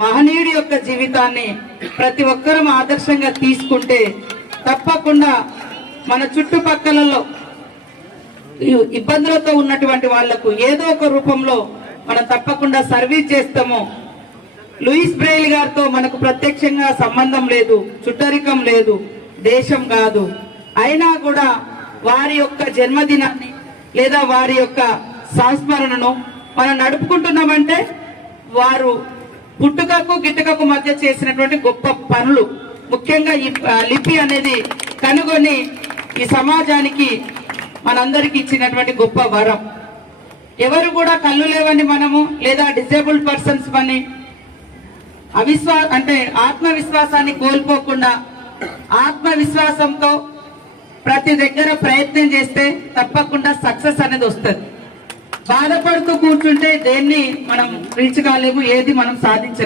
మహనీయుడి యొక్క జీవితాన్ని ప్రతి ఒక్కరం ఆదర్శంగా తీసుకుంటే తప్పకుండా మన చుట్టుపక్కలలో ఇబ్బందులతో ఉన్నటువంటి వాళ్లకు ఏదో ఒక రూపంలో మనం తప్పకుండా సర్వీస్ చేస్తాము. లూయిస్ బ్రెయిలీ గారితో మనకు ప్రత్యక్షంగా సంబంధం లేదు, చుట్టరికం లేదు, దేశం కాదు. అయినా కూడా వారి యొక్క జన్మదినాన్ని లేదా వారి యొక్క సంస్మరణను మనం నడుపుకుంటున్నామంటే వారు పుట్టుకకు గిట్టుకకు మధ్య చేసినటువంటి గొప్ప పనులు, ముఖ్యంగా ఈ లిపి అనేది కనుగొని ఈ సమాజానికి మనందరికి ఇచ్చినటువంటి గొప్ప వరం. ఎవరు కూడా కళ్ళు లేవని మనము లేదా డిజేబుల్డ్ పర్సన్స్ అని ఆత్మవిశ్వాసాన్ని కోల్పోకుండా ఆత్మవిశ్వాసంతో ప్రతి దగ్గర ప్రయత్నం చేస్తే తప్పకుండా సక్సెస్ అనేది వస్తుంది. బాధపడుతూ కూర్చుంటే దేన్ని మనం రీచ్ కాలేము, ఏది మనం సాధించలేము.